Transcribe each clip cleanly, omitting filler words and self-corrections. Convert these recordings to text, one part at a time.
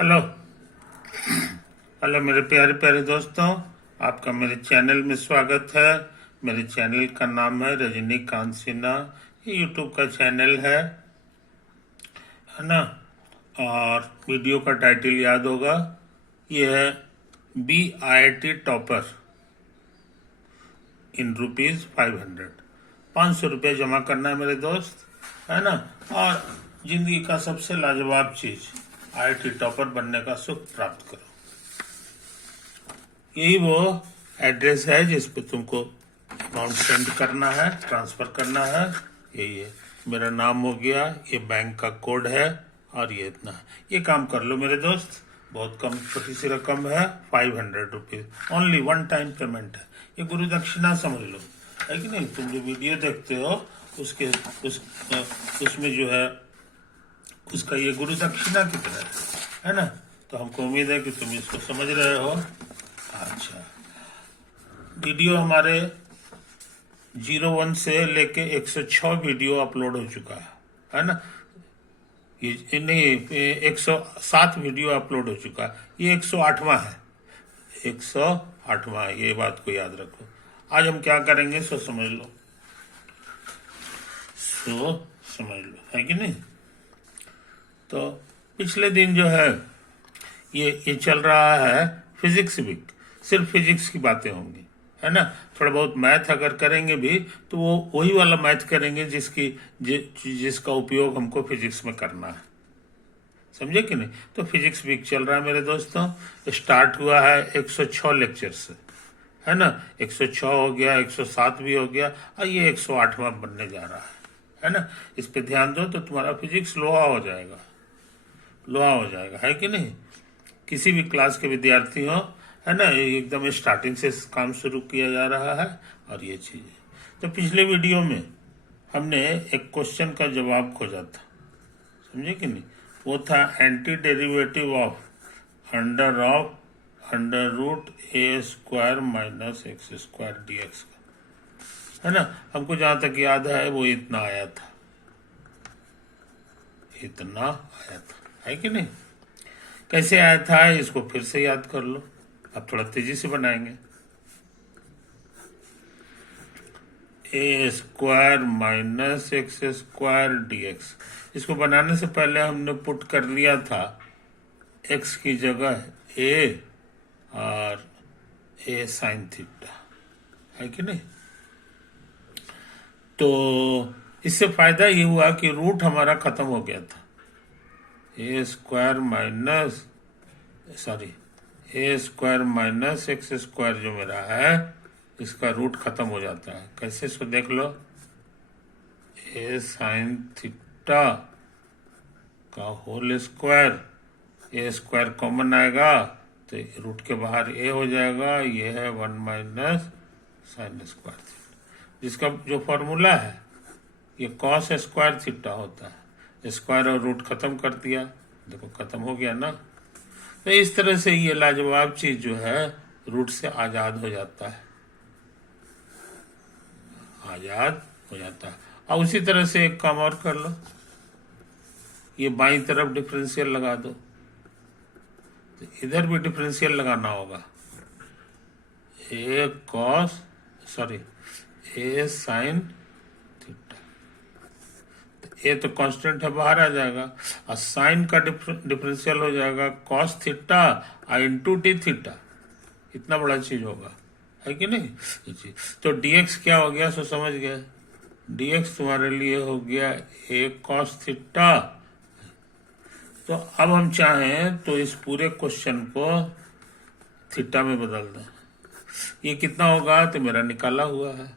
Hello hello मेरे प्यारे प्यारे दोस्तों, आपका मेरे चैनल में स्वागत है। मेरे चैनल का नाम है रजनीकांत सिन्हा। ये यूट्यूब का चैनल है ना। और वीडियो का टाइटल याद होगा, ये है BIT टॉपर इन ₹500। 500 रुपये जमा करना है मेरे दोस्त, है ना। और जिंदगी का सबसे लाजवाब चीज IIT टॉपर बनने का सुख प्राप्त करो। यही वो एड्रेस है जिस पे तुमको अमाउंट सेंड करना है, ट्रांसफर करना है। यही है, मेरा नाम हो गया, ये बैंक का कोड है और ये इतना है। ये काम कर लो मेरे दोस्त, बहुत कम छोटी सी रकम है, ₹500 ओनली, वन टाइम पेमेंट है। ये गुरु दक्षिणा समझ लो, है कि नहीं। तुम जो वीडियो देखते हो उसके उसमें जो है उसका ये गुरु दक्षिणा की तरह है ना। तो हमको उम्मीद है कि तुम इसको समझ रहे हो। अच्छा, वीडियो हमारे 01 से लेके 106 वीडियो अपलोड हो चुका है ना। ये नहीं, 107 वीडियो अपलोड हो चुका है, ये 108वां है। 108वां, ये बात को याद रखो। आज हम क्या करेंगे सो समझ लो, है कि नहीं। तो पिछले दिन जो है ये चल रहा है फिजिक्स वीक, सिर्फ फिजिक्स की बातें होंगी, है ना। थोड़ा बहुत मैथ अगर करेंगे भी तो वो वही वाला मैथ करेंगे जिसका उपयोग हमको फिजिक्स में करना है, समझे कि नहीं। तो फिजिक्स वीक चल रहा है मेरे दोस्तों। स्टार्ट हुआ है 106 लेक्चर से, है ना। 106 हो गया, 107 भी हो गया और ये 108वां बनने जा रहा है ना। इस पे ध्यान दो तो तुम्हारा फिजिक्स लोहा हो जाएगा, है कि नहीं। किसी भी क्लास के विद्यार्थी हो, है ना, एकदम स्टार्टिंग से काम शुरू किया जा रहा है और ये चीज है। तो पिछले वीडियो में हमने एक क्वेश्चन का जवाब खोजा था, समझे कि नहीं। वो था anti derivative of under root A² माइनस x² dx का, है ना। हमको जहां तक याद है वो इतना आया था, है कि नहीं। कैसे आया था इसको फिर से याद कर लो, अब थोड़ा तेजी से बनाएंगे। A² माइनस x² dx, इसको बनाने से पहले हमने पुट कर लिया था x की जगह a और a साइन थीटा, है कि नहीं। तो इससे फायदा ये हुआ कि रूट हमारा खत्म हो गया था। A² माइनस x² जो मेरा है इसका रूट खत्म हो जाता है। कैसे, इसको देख लो, a साइन थीटा का होल स्क्वायर, A² कॉमन आएगा तो रूट के बाहर a हो जाएगा। ये है 1 माइनस साइन स्क्वायर थीटा, जिसका जो फॉर्मूला है ये कॉस स्क्वायर थीटा होता है। स्क्वायर और रूट खत्म कर दिया, देखो खत्म हो गया ना। तो इस तरह से ये लाजवाब चीज जो है रूट से आजाद हो जाता है, और उसी तरह से एक काम और कर लो, ये बाईं तरफ डिफरेंशियल लगा दो, तो इधर भी डिफरेंशियल लगाना होगा। ए साइन थीटा, तो ए तो कांस्टेंट है, बाहर आ जाएगा, और साइन का डिफरेंशियल हो जाएगा cos theta into T theta. इतना बड़ा चीज होगा, है कि नहीं। तो dx क्या हो गया सो समझ गए, dx तुम्हारे लिए हो गया a cos थीटा। तो अब हम चाहें तो इस पूरे क्वेश्चन को थीटा में बदल दें। ये कितना होगा तो मेरा निकाला हुआ है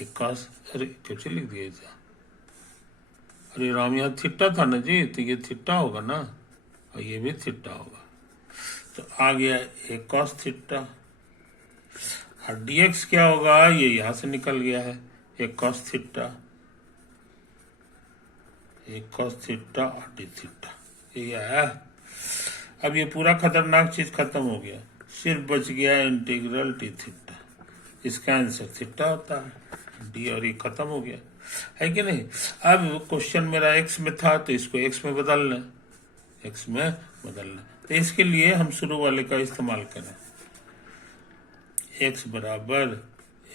a cos, अरे कैसे लिख दिया था, अरे राम, यहाँ थीटा था ना जी, तो ये थीटा होगा ना और ये भी थीटा होगा। तो आ गया a cos थीटा, और dx क्या होगा, ये यहां से निकल गया है a cos थीटा और d थीटा, ये आया। अब ये पूरा खतरनाक चीज खत्म हो गया, सिर्फ बच गया इंटीग्रल टी थीटा। इसका आंसर थीटा होता है, डी और ये खत्म हो गया, है कि नहीं। अब क्वेश्चन मेरा x में था तो इसको x में बदल लें, एक्स में बदलना। तो इसके लिए हम शुरू वाले का इस्तेमाल करें, एक्स बराबर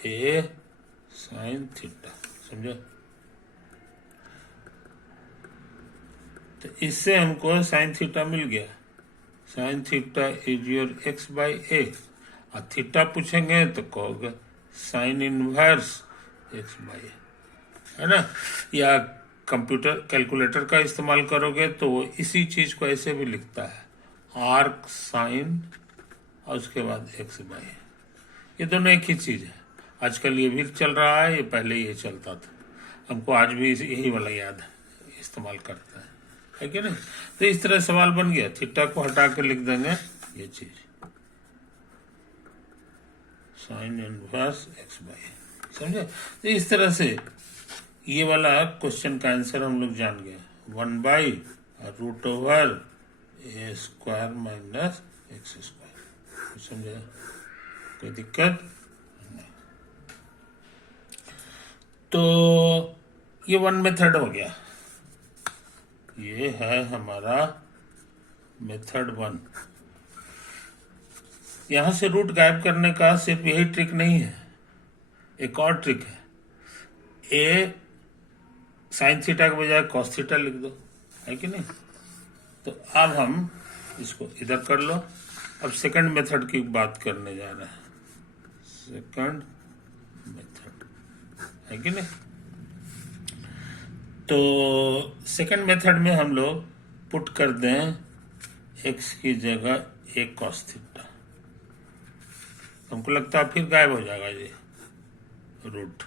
ए साइन थीटा, समझो। तो इससे हमको साइन थीटा मिल गया, sine theta is your x by a. और थीटा पूछेंगे तो कहोगे sine inverse x by a, है ना। या कंप्यूटर कैलकुलेटर का इस्तेमाल करोगे तो वो इसी चीज को ऐसे भी लिखता है, आर्क साइन और उसके बाद एक्स बाई ए। ये दोनों एक ही चीज है। आजकल ये भी चल रहा है, ये पहले ये चलता था, हमको आज भी यही वाला याद है, इस्तेमाल करता है कि नहीं। तो इस तरह सवाल बन गया, थीटा को हटा के लिख देंगे ये चीज, साइन इनवर्स एक्स बाई ए, समझे। तो इस तरह से ये वाला क्वेश्चन का आंसर हम लोग जान गए, 1/√ओवर ए स्क्वायर माइनस एक्स स्क्वायर, समझे। कोई दिक्कत नहीं। तो ये वन मेथड हो गया, ये है हमारा मेथड 1। यहां से रूट गायब करने का सिर्फ यही ट्रिक नहीं है, एक और ट्रिक है, ए साइन थीटा के बजाय कॉस थीटा लिख दो, है कि नहीं। तो अब हम इसको इधर कर लो। अब सेकंड मेथड की बात करने जा रहे हैं, सेकंड मेथड, है कि नहीं। तो सेकंड मेथड में हम लोग पुट कर दें एक्स की जगह एक कॉस थीटा, हमको लगता है फिर गायब हो जाएगा ये रूट,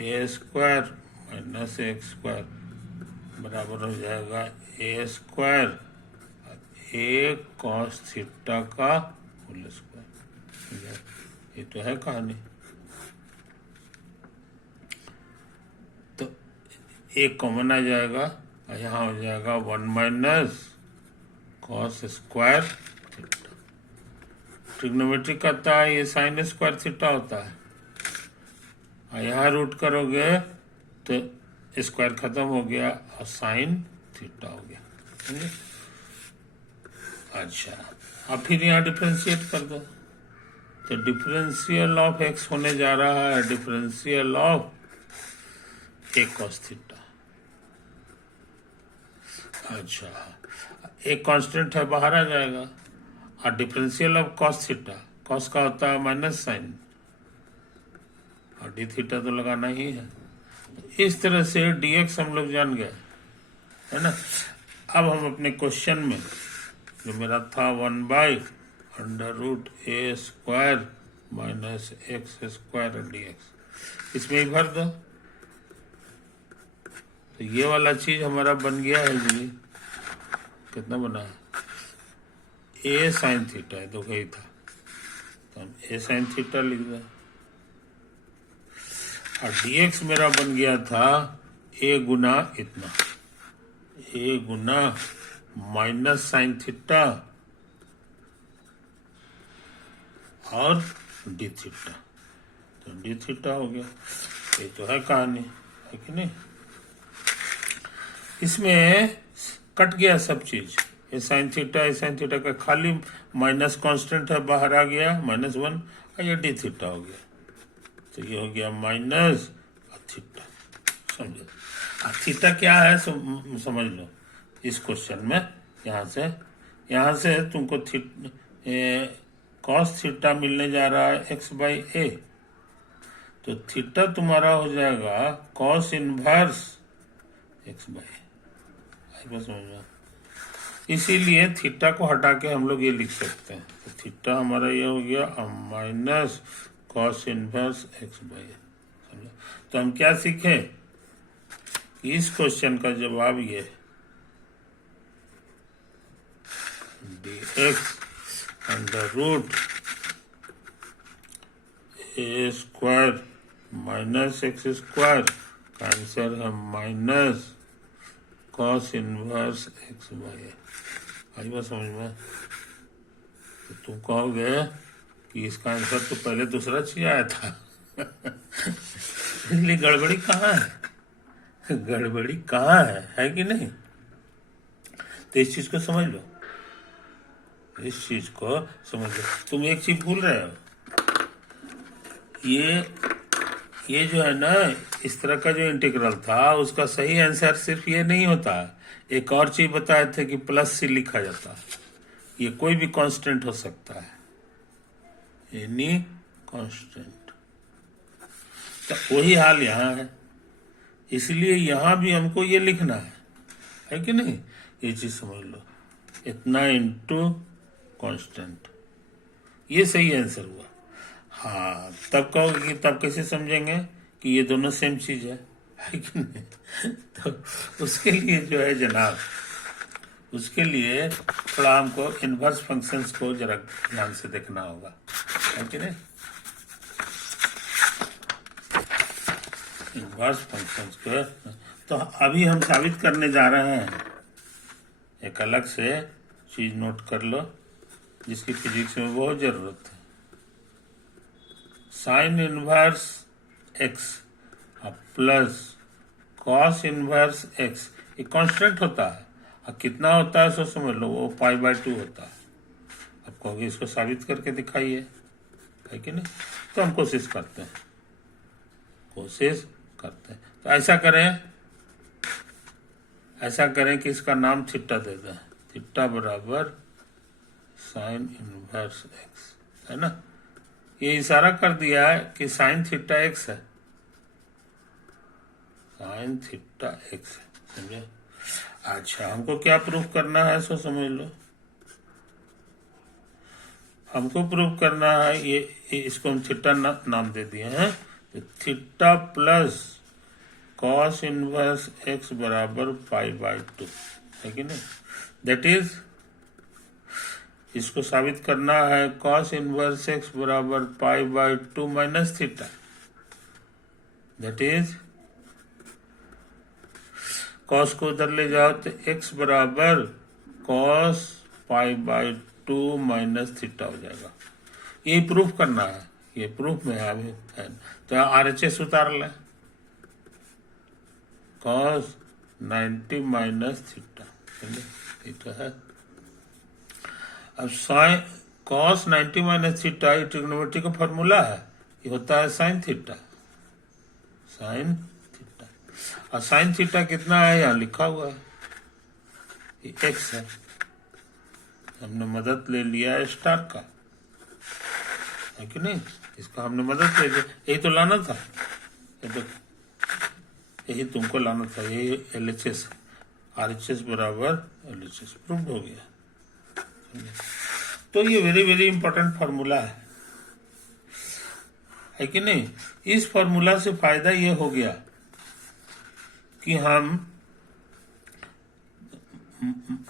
ए स्क्वायर माइनस एक्स स्क्वायर बराबर हो जाएगा ए स्क्वायर ए कॉस थीटा का होल स्क्वायर। ये तो है कहानी। तो एक कॉमन आ जाएगा और यहाँ हो जाएगा 1 minus cos square theta. Trigonometry कहता है ये साइन स्क्वायर थीटा होता है, और यहाँ रूट करोगे तो स्क्वायर खत्म हो गया और साइन थीटा हो गया, समझे। अच्छा, अब फिर यहाँ डिफरेंशिएट कर दो, तो डिफरेंशियल ऑफ एक्स होने जा रहा है differential of A cos theta. अच्छा, एक कांस्टेंट है बाहर आ जाएगा, और differential of cos theta, cos का होता है माइनस साइन, और डी थीटा तो लगाना ही है। इस तरह से dx हम लोग जान गए, है ना। अब हम अपने क्वेश्चन में जो मेरा था 1/√a square minus x square dx, इसमें ही भर दो। तो ये वाला चीज हमारा बन गया है जी, कितना बना है, ए साइन थीटा है, तो वही था, तो हम ए साइन थीटा लिख दें। और dx मेरा बन गया था a गुना इतना, a Guna minus sine theta और डी थीटा, तो डी थीटा हो गया। ये तो है कहानी, है कि नहीं। इसमें कट गया सब चीज, ये साइन थीटा का खाली माइनस कांस्टेंट है बाहर आ गया, -1, और ये डी थीटा हो गया। तो ये हो गया माइनस थीटा, समझो। थीटा क्या है समझ लो इस क्वेश्चन में। यहाँ से तुमको कॉस थीटा मिलने जा रहा है एक्स बाई ए, तो थीटा तुम्हारा हो जाएगा cos inverse x by a, समझो। इसीलिए थीटा को हटा के हम लोग ये लिख सकते हैं, तो थीटा हमारा ये हो गया minus cos inverse x by a, समझो। तो हम क्या सीखे, इस क्वेश्चन का जवाब ये dx √ a square minus x square का आंसर है minus cos inverse x by a. आई बात समझ में। तो तुम कहोगे कि इसका आंसर तो पहले दूसरा चीज आया था इसलिए गड़बड़ी कहाँ है, गड़बड़ी कहाँ है कि नहीं। तो इस चीज को समझ लो, इस चीज को समझ लो। तुम एक चीज भूल रहे हो, ये जो है ना, इस तरह का जो इंटीग्रल था उसका सही आंसर सिर्फ ये नहीं होता, एक और चीज बताए थे कि प्लस सी लिखा जाता। ये कोई भी कांस्टेंट हो सकता है, एनी कांस्टेंट। तो वही हाल यहाँ है, इसलिए यहाँ भी हमको ये लिखना है कि नहीं? ये चीज समझ लो, इतना इंटू कांस्टेंट, ये सही आंसर हुआ। हाँ, तब कहोगे कि तब कैसे समझेंगे कि ये दोनों सेम चीज है कि नहीं? तो उसके लिए जो है जनाब, उसके लिए थोड़ा हमको इनवर्स फंक्शंस को जरा ध्यान से देखना होगा, है कि नहीं? इनवर्स फंक्शंस को तो अभी हम साबित करने जा रहे हैं। एक अलग से चीज नोट कर लो जिसकी फिजिक्स में बहुत जरूरत है। Sign inverse x plus cos inverse x, ये कांस्टेंट होता है। अब कितना होता है सो समझ लो, वो π/2 होता है। अब कहोगे इसको साबित करके दिखाइए, है कि नहीं? तो हम कोशिश करते हैं, तो ऐसा करें कि इसका नाम थीटा दे दें। थीटा बराबर साइन इनवर्स एक्स, है ना? ये इशारा कर दिया है कि साइन थीटा एक्स है, साइन थीटा एक्स है, समझे? अच्छा, हमको क्या प्रूफ करना है सो समझ लो। हमको प्रूफ करना है ये इसको हम थीटा नाम दे दिए हैं, तो theta plus cos inverse x बराबर π/2, है कि नहीं? दैट इज, इसको साबित करना है कॉस इनवर्स एक्स बराबर π/2 minus theta. That is, cos को उधर ले जाओ तो एक्स बराबर कॉस π/2 माइनस थीटा हो जाएगा। ये प्रूफ करना है, ये प्रूफ में है अभी है। तो RHS उतार लें, कॉस 90 माइनस थीटा, थीटा है। अब साइन कॉस 90 माइनस थीटा ये ट्रिग्नोमेट्री का फॉर्मूला है, ये होता है साइन थीटा, साइन थीटा। और साइन थीटा कितना है यहाँ लिखा हुआ है, ये एक्स है। हमने मदद ले लिया है स्टार का, है कि नहीं? इसका हमने मदद ले लिया, यही तो लाना था, यही तुमको लाना था, यही LHS, RHS बराबर LHS प्रूव हो गया। तो ये वेरी वेरी इंपॉर्टेंट फार्मूला है कि नहीं? इस फार्मूला से फायदा ये हो गया कि हम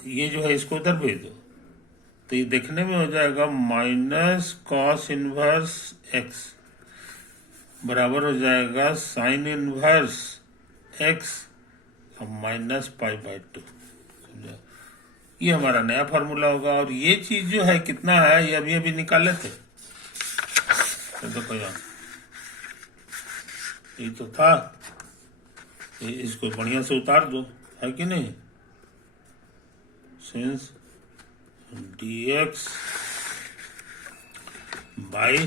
ये जो है इसको उधर भेज दो, तो ये देखने में हो जाएगा माइनस कॉस इनवर्स एक्स बराबर हो जाएगा साइन इनवर्स एक्स माइनस π/2। समझा? ये हमारा नया फार्मूला होगा। और ये चीज जो है कितना है, ये अभी अभी निकाले थे, तो देखो यहाँ ये तो था, इसको बढ़िया से उतार दो, है कि नहीं? Since dx by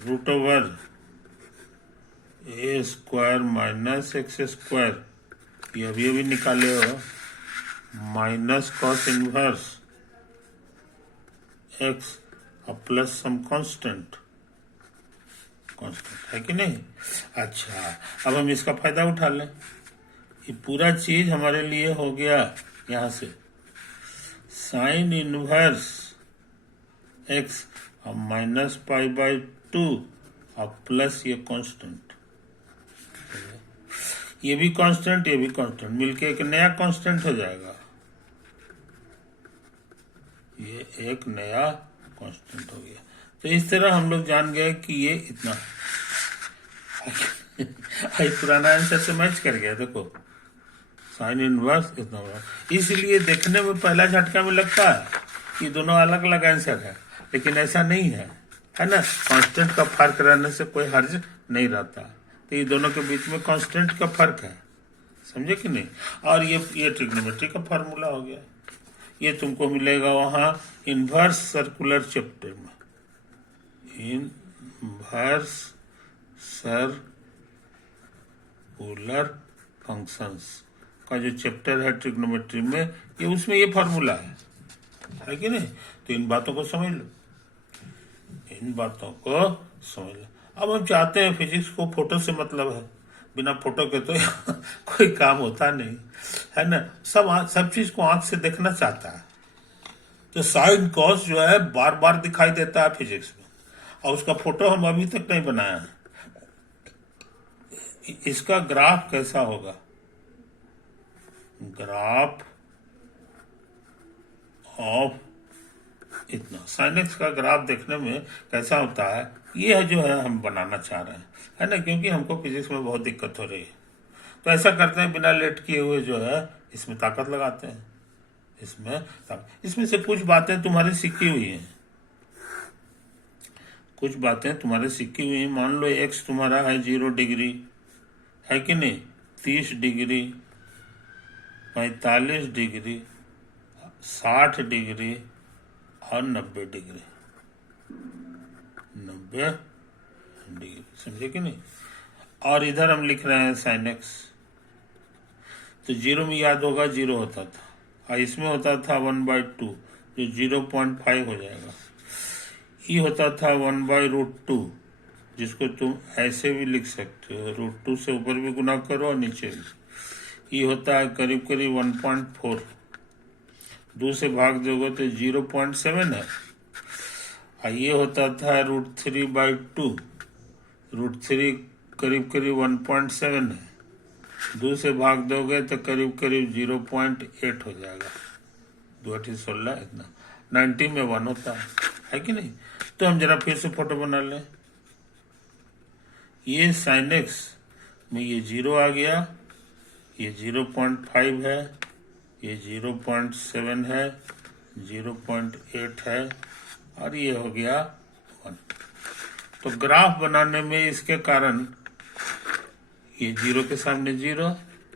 √over a square minus x square, ये अभी निकाले हो, माइनस कॉस इनवर्स एक्स और प्लस सम कांस्टेंट, है कि नहीं? अच्छा, अब हम इसका फायदा उठा लें। ये पूरा चीज हमारे लिए हो गया यहां से साइन इनवर्स एक्स और माइनस π/2 और प्लस ये कांस्टेंट, ये भी कांस्टेंट, ये भी कांस्टेंट, मिलके एक नया कांस्टेंट हो जाएगा। ये एक नया कांस्टेंट हो गया। तो इस तरह हम लोग जान गए कि ये इतना पुराना आंसर से मैच कर गया। देखो साइन इनवर्स इतना बड़ा, इसलिए देखने में पहला झटका में लगता है कि दोनों अलग अलग आंसर है, लेकिन ऐसा नहीं है, है ना? कांस्टेंट का फर्क रहने से कोई हर्ज नहीं रहता, तो ये दोनों के बीच में कांस्टेंट का फर्क है, समझे कि नहीं। और ये ट्रिग्नोमेट्री का फार्मूला हो गया। ये तुमको मिलेगा वहां इनवर्स सर्कुलर चैप्टर में, इनवर्स सर्कुलर फंक्शंस का जो चैप्टर है ट्रिग्नोमेट्री में, ये उसमें ये फार्मूला है कि नहीं। तो इन बातों को समझ लो, इन बातों को समझ लो। अब हम चाहते हैं फिजिक्स को फोटो से मतलब है, बिना फोटो के तो कोई काम होता नहीं है ना। सब चीज को आंख से देखना चाहता है। तो साइन कॉस जो है बार बार दिखाई देता है फिजिक्स में, और उसका फोटो हम अभी तक नहीं बनाया है। इसका ग्राफ कैसा होगा, ग्राफ ऑफ इतना, साइन एक्स का ग्राफ देखने में कैसा होता है, ये है जो है हम बनाना चाह रहे हैं, है ना। क्योंकि हमको फिजिक्स में बहुत दिक्कत हो रही है। तो ऐसा करते हैं, बिना लेट किए हुए जो है इसमें ताकत लगाते हैं। इसमें से कुछ बातें तुम्हारी सीखी हुई हैं, कुछ बातें तुम्हारे सीखी हुई हैं। मान लो एक्स तुम्हारा है 0 डिग्री, है कि नहीं, 30 डिग्री, 45 डिग्री, 60 डिग्री और 90 डिग्री, 90 डिग्री, समझे कि नहीं। और इधर हम लिख रहे हैं साइन एक्स। तो 0 में याद होगा 0 होता था, और इसमें होता था 1/2 जो 0.5 हो जाएगा। ये होता था 1/√2 जिसको तुम ऐसे भी लिख सकते हो, √2 से ऊपर भी गुना करो और नीचे भी। ये होता है करीब करीब 1.4, 2 से भाग दोगे तो 0.7 है। और ये होता था √3/2, √3 करीब करीब 1.7 है, 2 से भाग दोगे तो करीब करीब 0.8 हो जाएगा। 2 8 16 इतना, 90 में 1 होता है कि नहीं। तो हम जरा फिर से फोटो बना लें। ये साइन एक्स में ये 0 आ गया, ये 0.5 है, ये 0.7 है, 0.8 है, और ये हो गया 1। तो ग्राफ बनाने में इसके कारण ये 0 के सामने 0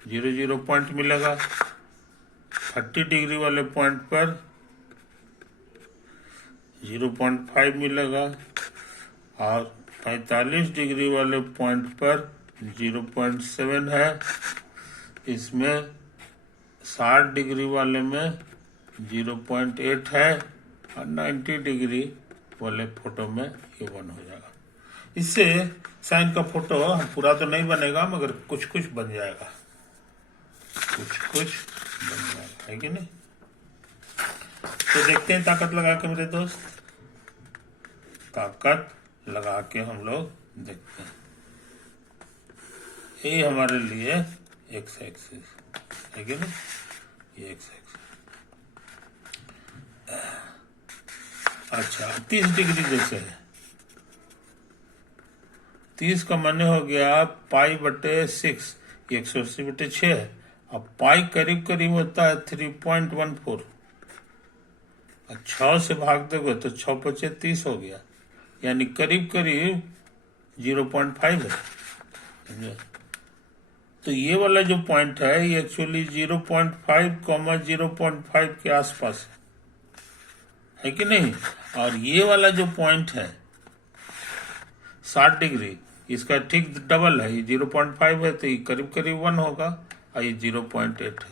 0 0 पॉइंट मिलेगा। 30 डिग्री वाले पॉइंट पर 0.5 मिलेगा, और 45 डिग्री वाले पॉइंट पर 0.7 है। इसमें 60 डिग्री वाले में 0.8 है, और 90 डिग्री वाले फोटो में ये 1 हो जाएगा। इससे साइन का फोटो पूरा तो नहीं बनेगा, मगर कुछ कुछ बन जाएगा, कुछ कुछ बन जाएगा, है कि नहीं। तो देखते हैं ताकत लगा के मेरे दोस्त, ताकत लगा के हम लोग देखते हैं। ये हमारे लिए एक्स एक्सिस है कि नहीं, ये एक्स एक्सिस। अच्छा, 30 डिग्री जैसे है, 30 का माने हो गया π/6, 180/6 है। अब पाई करीब करीब होता है 3.14, 6 से भाग दोगे तो 6 × 30 हो गया, यानी करीब करीब 0.5 है, समझे। तो ये वाला जो पॉइंट है ये एक्चुअली 0.5, 0.5 के आसपास है कि नहीं। और ये वाला जो पॉइंट है 60 डिग्री, इसका ठीक डबल है, ये 0.5 है, तो ये करीब करीब 1 होगा, और ये 0.8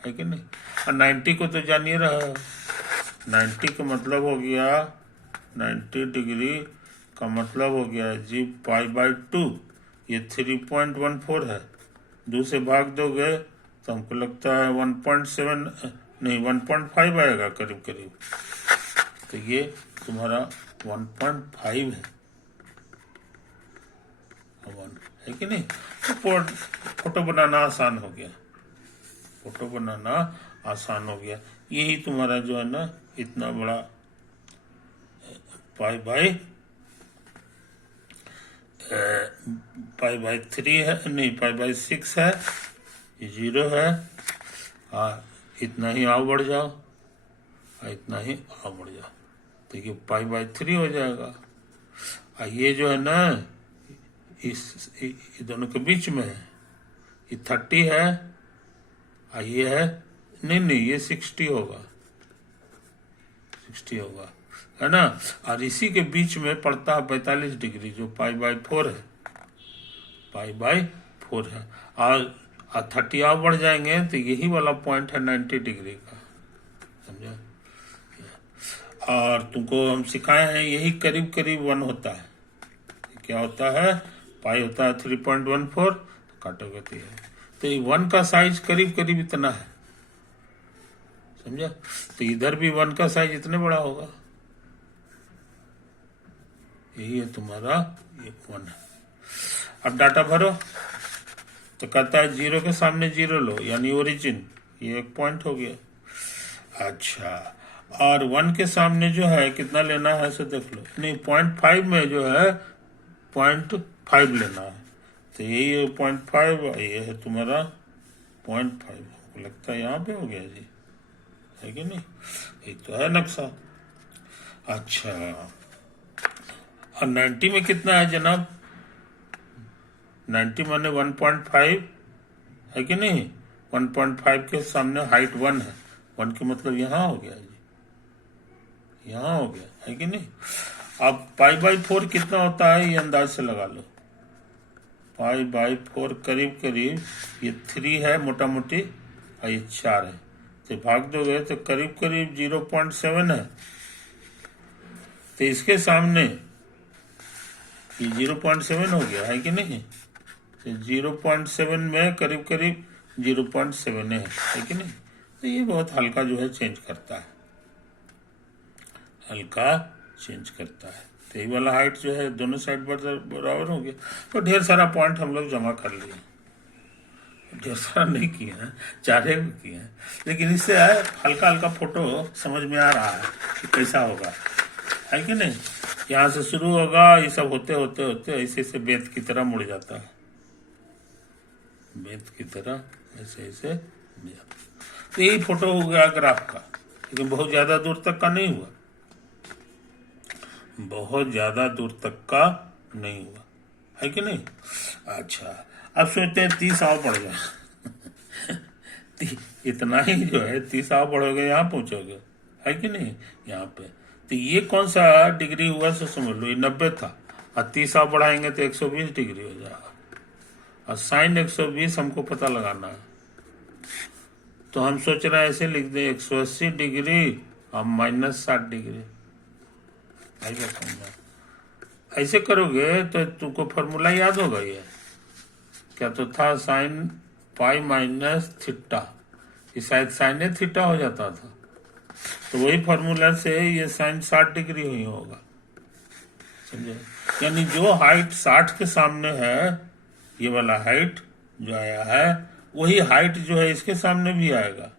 है कि नहीं। और 90 को तो जानिए रहा, 90 का मतलब हो गया, 90 डिग्री का मतलब हो गया जी π/2, ये 3.14 है, 2 से भाग दोगे तो हमको लगता है 1.7 नहीं 1.5 आएगा करीब करीब। तो ये तुम्हारा 1.5 है, 1 है कि नहीं। तो फोटो बनाना आसान हो गया, फोटो बनाना आसान हो गया। यही तुम्हारा जो है ना इतना बड़ा π/3 है, नहीं π/6 है, ये 0 है। इतना ही आओ बढ़ जाओ, इतना ही आओ बढ़ जाओ, तो ये π/3 हो जाएगा। ये जो है ना इस दोनों के बीच में है, ये 30 है, ये है, नहीं ये 60 होगा, 60 होगा, है ना। और इसी के बीच में पड़ता है 45 डिग्री, जो π/4 है, π/4 है। और 30 और बढ़ जाएंगे तो यही वाला पॉइंट है 90 डिग्री का, समझा। और तुमको हम सिखाए हैं यही करीब करीब 1 होता है। क्या होता है, पाई होता है 3.14, तो काटोगे तो ये, तो ये 1 का साइज करीब करीब इतना है, समझा। तो इधर भी 1 का साइज इतने बड़ा होगा, यही है तुम्हारा, ये 1 है। अब डाटा भरो, तो कहता है 0 के सामने 0 लो, यानी ओरिजिन, ये एक पॉइंट हो गया। अच्छा, और 1 के सामने जो है कितना लेना है ऐसे देख लो, नहीं 0.5 में जो है 0.5 लेना है, तो यही है 0.5, ये है तुम्हारा 0.5, लगता है यहाँ पे हो गया जी, है कि नहीं, ये तो है नक्शा। अच्छा, और 90 में कितना है जनाब, 90 माने 1.5 है कि नहीं, 1.5 के सामने हाइट 1 है, 1 के मतलब यहाँ हो गया जी, यहाँ हो गया, है कि नहीं। अब π/4 कितना होता है ये अंदाज से लगा लो, π/4 करीब करीब ये 3 है मोटा मोटी, और ये 4 है, तो भाग दोगे तो करीब करीब 0.7 है। तो इसके सामने ये 0.7 हो गया, है कि नहीं, तो 0.7 में करीब करीब 0.7 है कि नहीं। तो ये बहुत हल्का जो है चेंज करता है, हल्का चेंज करता है। तो ये वाला हाइट जो है दोनों साइड बराबर हो गया। तो ढेर सारा पॉइंट हम लोग जमा कर लिए, ढेर सारा नहीं किए हैं, 4 किए हैं, लेकिन इससे हल्का हल्का फोटो समझ में आ रहा है कि कैसा होगा, है कि नहीं। यहाँ से शुरू होगा, ये सब होते होते होते ऐसे ऐसे बेत की तरह मुड़ जाता है, बेत की तरह ऐसे ऐसे मुड़ जाता है। तो यही फोटो हो गया ग्राफ का, लेकिन बहुत ज्यादा दूर तक का नहीं हुआ, बहुत ज्यादा दूर तक का नहीं हुआ, है कि नहीं। अच्छा, अब सोचते हैं 30 और बढ़ जाए इतना ही जो है 30 और बढ़ोगे यहाँ पहुंचोगे, है कि नहीं, यहाँ पे। तो ये कौन सा डिग्री हुआ सो समझ लो, ये 90 था, और 30 और बढ़ाएंगे तो 120 डिग्री हो जाएगा, और साइन 120 हमको पता लगाना है। तो हम सोच रहे हैं ऐसे लिख दें 180 डिग्री और -60 डिग्री, ऐसे करोगे तो तुमको फॉर्मूला याद होगा, ये क्या तो था, साइन पाई माइनस थीटा, ये शायद साइन थीटा हो जाता था, तो वही फॉर्मूला से ये साइन 60 डिग्री ही होगा, समझे। यानी जो हाइट 60 के सामने है, ये वाला हाइट जो आया है, वही हाइट जो है इसके सामने भी आएगा,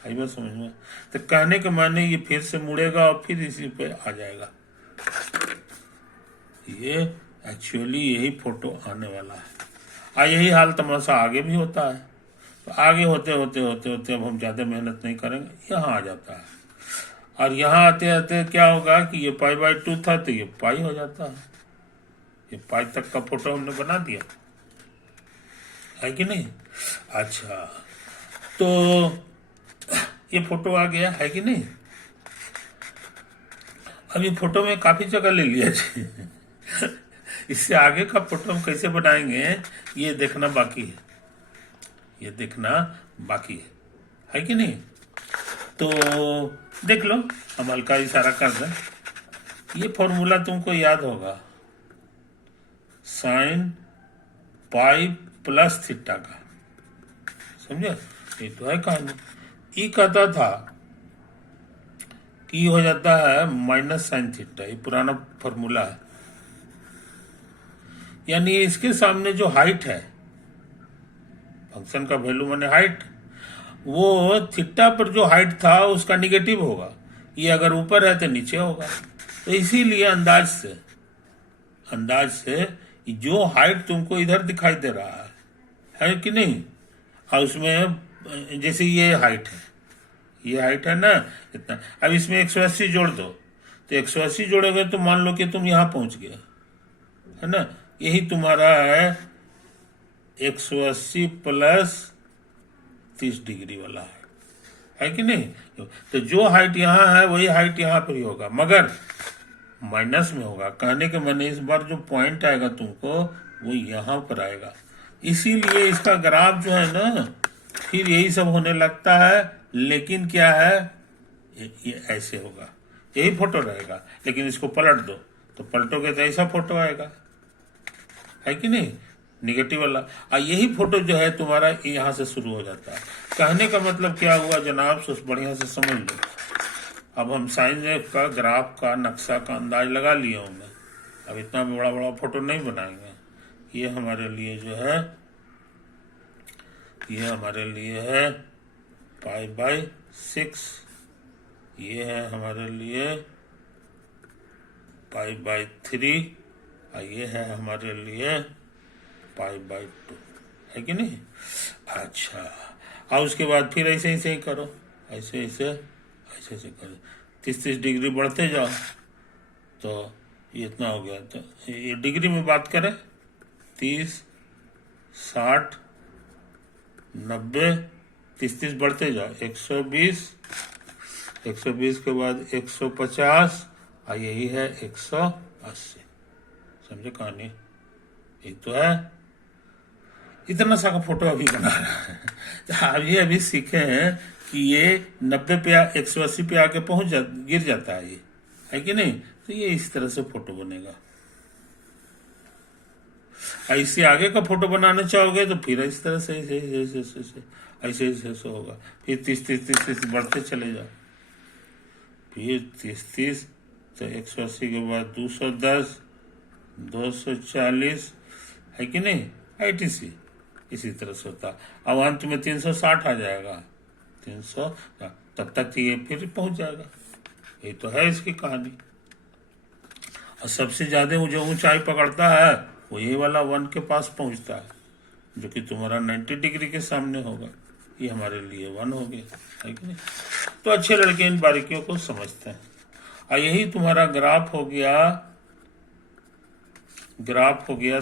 आई बात समझ में। तो कहने के माने ये फिर से मुड़ेगा और फिर इसी पे आ जाएगा, ये एक्चुअली यही फोटो आने वाला है। और यही हाल तमाशा आगे भी होता है, तो आगे होते होते होते होते अब हम ज्यादा मेहनत नहीं करेंगे, यहाँ आ जाता है, और यहाँ आते आते क्या होगा कि ये π/2 था तो ये पाई हो जाता है, ये पाई तक का फोटो हमने बना दिया, है कि नहीं। अच्छा, तो ये फोटो आ गया, है कि नहीं। अब ये फोटो में काफी जगह ले लिया जी इससे आगे का फोटो हम कैसे बनाएंगे ये देखना बाकी है, ये देखना बाकी है कि नहीं। तो देख लो, हम हल्का इशारा कर दें, ये फॉर्मूला तुमको याद होगा, साइन पाई प्लस थीटा का, समझे। ये तो है कहानी। ई कहता था कि हो जाता है माइनस साइन थीटा, ये पुराना फॉर्मूला है। यानी इसके सामने जो हाइट है, फंक्शन का वैल्यू माने हाइट, वो थीटा पर जो हाइट था उसका निगेटिव होगा, ये अगर ऊपर है तो नीचे होगा। तो इसीलिए अंदाज से जो हाइट तुमको इधर दिखाई दे रहा है कि नहीं, और उसमें जैसे ये हाइट है ना इतना, अब इसमें 180 जोड़ दो, तो 180 जोड़ोगे तो मान लो कि तुम यहां पहुंच गए, है ना। यही तुम्हारा है 180 प्लस 30 डिग्री वाला है कि नहीं। तो जो हाइट यहाँ है वही हाइट यहाँ पर ही होगा, मगर माइनस में होगा। कहने के मैंने इस बार जो पॉइंट आएगा तुमको वो यहाँ पर आएगा, इसीलिए इसका ग्राफ जो है ना फिर यही सब होने लगता है। लेकिन क्या है, ये ऐसे होगा, यही फोटो रहेगा। लेकिन इसको पलट दो तो पलटोगे तो ऐसा फोटो आएगा, है कि नहीं, निगेटिव वाला। और यही फोटो जो है तुम्हारा यहाँ से शुरू हो जाता है। कहने का मतलब क्या हुआ जनाब, बढ़िया से समझ लो। अब हम साइन वेव का ग्राफ का नक्शा का अंदाज लगा लिया हूं मैं। अब इतना बड़ा बड़ा फोटो नहीं बनाएंगे। ये हमारे लिए जो है, ये हमारे लिए है π/6, ये है हमारे लिए π/3, और ये है हमारे लिए π/2, है कि नहीं। अच्छा, और उसके बाद फिर ऐसे ही करो, ऐसे ऐसे करो, 30 डिग्री बढ़ते जाओ तो ये इतना हो गया। तो ये डिग्री में बात करें, 30, 60, 90, 30 बढ़ते जाओ, 120, 120 के बाद 150, और यही है 180। समझे कहानी, ये तो है। इतना सा का फोटो अभी बना रहा है। आप ये अभी सीखे हैं कि ये 90 पे 180 पे आके गिर जाता है, ये है कि नहीं। तो ये इस तरह से फोटो बनेगा। ऐसे आगे का फोटो बनाना चाहोगे तो फिर इस तरह से ऐसे होगा। फिर 30 बढ़ते चले जाओ, फिर 30 तो 180 के बाद 210, 240, है कि नहीं, 80। इसी तरह से होता। अब अंत में 360 आ जाएगा, 300, तब तक ये फिर पहुंच जाएगा। ये तो है इसकी कहानी। और सबसे ज्यादा जो ऊंचाई पकड़ता है वो ये वाला 1 के पास पहुंचता है, जो कि तुम्हारा 90 डिग्री के सामने होगा। ये हमारे लिए 1 हो गया, है कि नहीं। तो अच्छे लड़के इन बारीकियों को समझते हैं। और यही तुम्हारा ग्राफ हो गया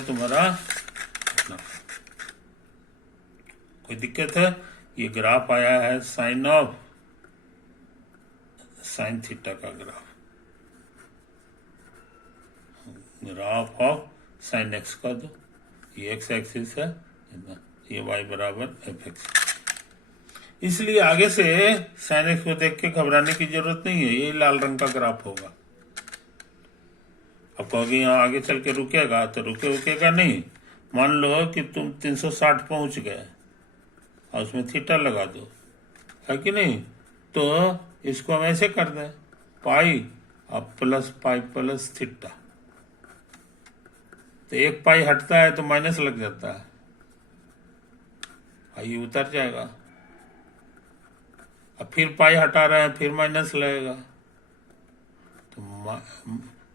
तुम्हारा। कोई दिक्कत है, ये ग्राफ आया है साइन थीटा का ग्राफ ऑफ साइन एक्स का दो। ये एक्स एक्सिस है, ये वाई बराबर एफ एक्स। इसलिए आगे से साइन एक्स को देख के घबराने की जरूरत नहीं है, ये लाल रंग का ग्राफ होगा। अब कहोगे यहाँ आगे चल के रुकेगा, तो रुकेगा नहीं। मान लो कि तुम 360 पहुंच गए और उसमें थीटा लगा दो, है कि नहीं। तो इसको हम ऐसे कर दें, पाई अब प्लस पाई प्लस थीटा। तो एक पाई हटता है तो माइनस लग जाता है, ये उतर जाएगा। अब फिर पाई हटा रहे हैं, फिर माइनस लगेगा, तो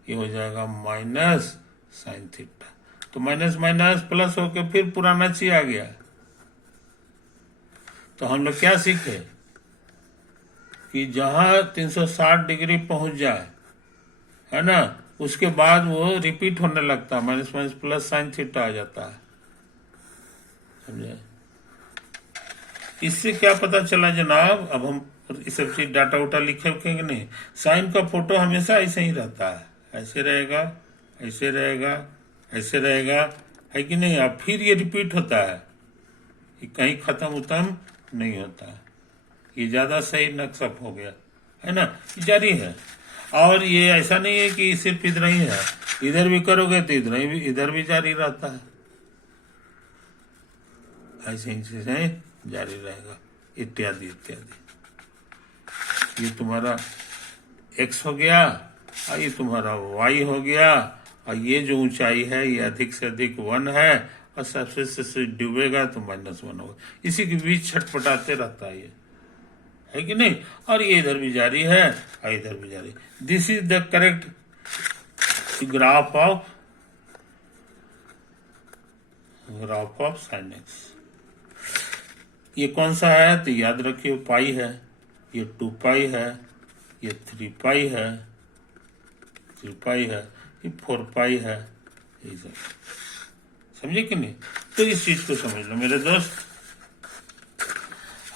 ये हो जाएगा माइनस साइन थीटा। तो माइनस माइनस प्लस होके फिर पुराना चीज आ गया। तो हम लोग क्या सीखे कि जहां 360 डिग्री पहुंच जाए, है ना, उसके बाद वो रिपीट होने लगता है, minus minus plus sine theta आ जाता है। समझे। इससे क्या पता चला जनाब, अब हम इस सब चीज डाटा उटा लिखेंगे नहीं। साइन का फोटो हमेशा ऐसे ही रहता है, ऐसे रहेगा, ऐसे रहेगा, ऐसे रहेगा, है कि नहीं। अब फिर ये रिपीट होता है, ये कहीं खत्म नहीं होता है। ये ज्यादा सही नक्शा हो गया, है ना, जारी है। और ये ऐसा नहीं है कि सिर्फ इधर ही है, इधर भी करोगे तो इधर भी जारी रहता है, ऐसे ही चीजें जारी रहेगा, इत्यादि इत्यादि। ये तुम्हारा x हो गया, और ये तुम्हारा y हो गया, और ये जो ऊंचाई है ये अधिक से अधिक 1 है, और सबसे डूबेगा तो -1 होगा। इसी के बीच छटपटाते रहता है ये, है कि नहीं। और ये इधर भी जारी है और इधर भी जारी। This is the correct graph of sine x. ये कौन सा है तो याद रखिए, पाई है, ये 2 पाई है, ये 3 पाई है, 3 पाई है, ये 4 पाई है, ये सब समझे कि नहीं। तो इस चीज को समझ लो मेरे दोस्त।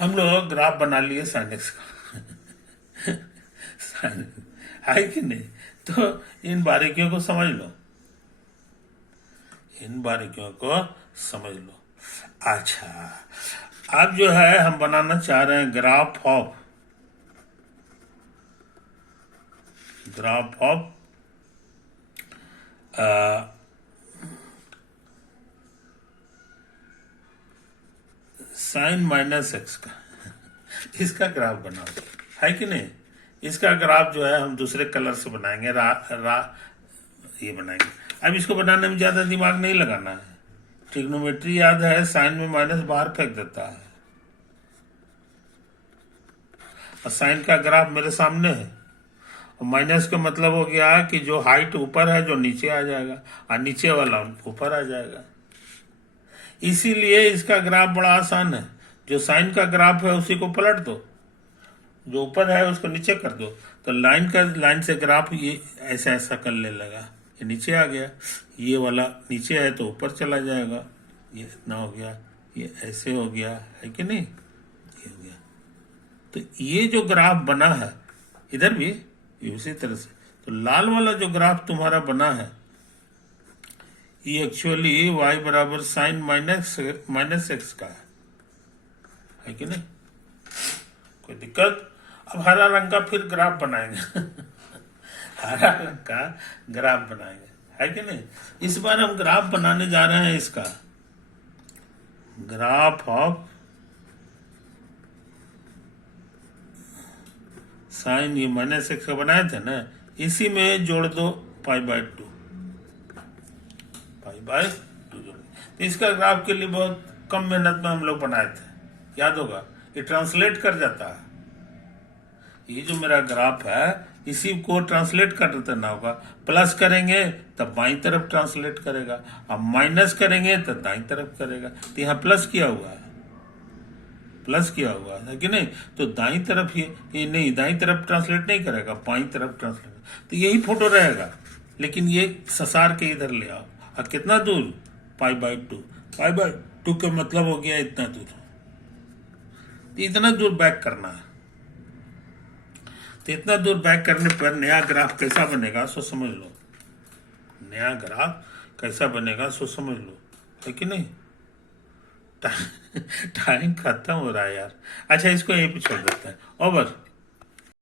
हम लोग ग्राफ बना लिए साइन एक्स का है कि नहीं। तो इन बारीकियों को समझ लो, इन बारीकियों को समझ लो। अच्छा, अब जो है हम बनाना चाह रहे हैं graph of sine minus x का इसका ग्राफ बनाओ, है कि नहीं। इसका ग्राफ जो है हम दूसरे कलर से बनाएंगे, ये बनाएंगे। अब इसको बनाने में ज्यादा दिमाग नहीं लगाना है, ट्रिग्नोमेट्री याद है, साइन में माइनस बाहर फेंक देता है, और साइन का ग्राफ मेरे सामने है, और माइनस का मतलब हो गया कि जो हाइट ऊपर है जो नीचे आ जाएगा, और नीचे वाला ऊपर आ जाएगा। इसीलिए इसका ग्राफ बड़ा आसान है, जो साइन का ग्राफ है उसी को पलट दो, जो ऊपर है उसको नीचे कर दो, तो लाइन से ग्राफ ये ऐसा ऐसा करने लगा, ये नीचे आ गया, ये वाला नीचे है तो ऊपर चला जाएगा, ये इतना हो गया, ये ऐसे हो गया, है कि नहीं, ये हो गया। तो ये जो ग्राफ बना है इधर भी उसी तरह से, तो लाल वाला जो ग्राफ तुम्हारा बना है ये एक्चुअली y बराबर साइन माइनस एक्स का है कि नहीं, कोई दिक्कत। अब हरा रंग का फिर ग्राफ बनाएंगे हरा रंग का ग्राफ बनाएंगे, है कि नहीं। इस बार हम ग्राफ बनाने जा रहे हैं इसका ग्राफ ऑफ साइन, ये माइनस एक्स का बनाए थे ना, इसी में जोड़ दो पाई बाय टू जोड़। तो इसका ग्राफ के लिए बहुत कम मेहनत में हम लोग बनाए थे, याद होगा, ये ट्रांसलेट कर जाता है। ये जो मेरा ग्राफ है इसी को ट्रांसलेट कर देना होगा, प्लस करेंगे तब बाईं तरफ ट्रांसलेट करेगा, अब माइनस करेंगे तो दाईं तरफ करेगा। तो यहाँ प्लस किया हुआ है कि नहीं, तो दाईं तरफ ये नहीं, दाईं तरफ ट्रांसलेट नहीं करेगा, बाईं तरफ ट्रांसलेट। तो यही फोटो रहेगा, लेकिन ये ससार के इधर ले आओ। और कितना दूर, पाई बाय टू का मतलब हो गया इतना दूर, तो इतना दूर बैक करना है। तो इतना दूर बैक करने पर नया ग्राफ कैसा बनेगा सो समझ लो, नया ग्राफ कैसा बनेगा सो समझ लो, है कि नहीं। टाइम खत्म हो रहा है यार। अच्छा, इसको यहीं पे छोड़ देते हैं, ओवर।